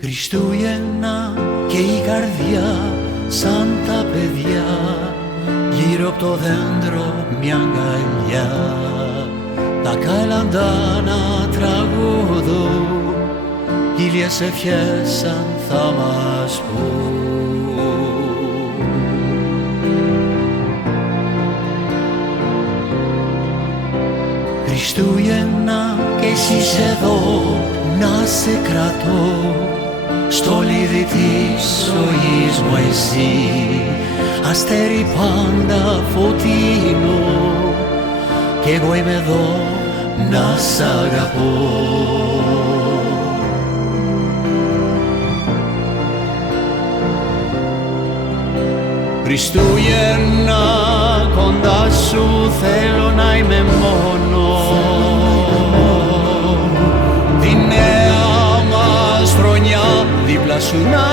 Χριστούγεννα και η καρδιά σαν τα παιδιά, γύρω από το δέντρο μια αγκαλιά, τα κάλαντα να τραγουδούν, χίλιες ευχές σαν θα μας πούν. Χριστούγεννα και εσείς εδώ να σε κρατώ, στο λίδι της ζωής μου εσύ, αστέρι πάντα φωτεινό, κι εγώ είμαι εδώ να σ' αγαπώ. Χριστούγεννα κοντά σου θέλω να είμαι μόνο, τη νέα μας χρονιά δίπλα σου να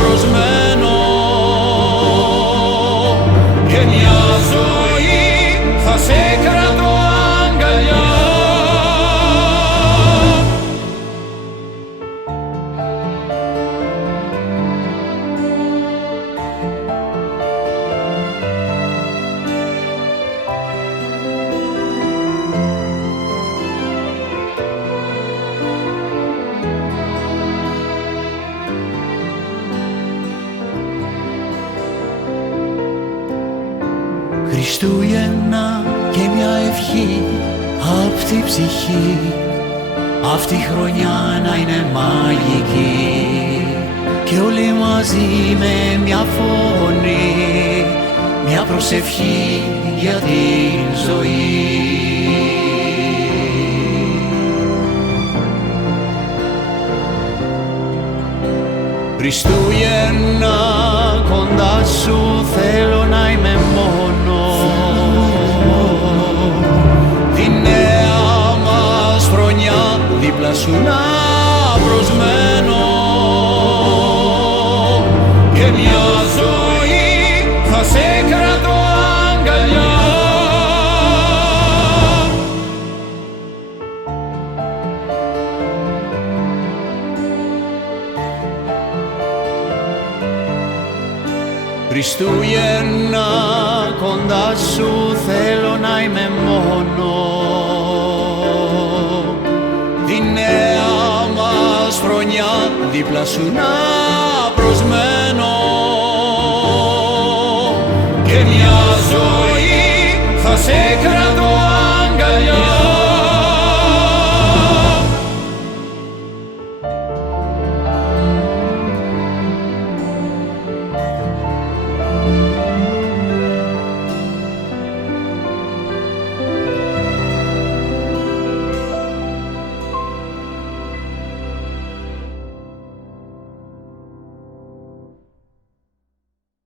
προσμένω, και μια ζωή θα σε κρατώ αγκαλιά. Χριστούγεννα και μια ευχή απ' τη ψυχή, αυτή η χρονιά να είναι μαγική, και όλοι μαζί με μια φωνή, μια προσευχή για την ζωή. Χριστούγεννα κοντά σου θέλω να είμαι μόνο, τη νέα μας χρονιά δίπλα σου να προσμένω, και μια ζωή θα σε κρατώ αγκαλιά. Χριστούγεννα κοντά σου θέλω να είμαι μόνο, τη νέα μας χρονιά δίπλα σου να προσμένω, και μια ζωή θα σε κρατώ αγκαλιά.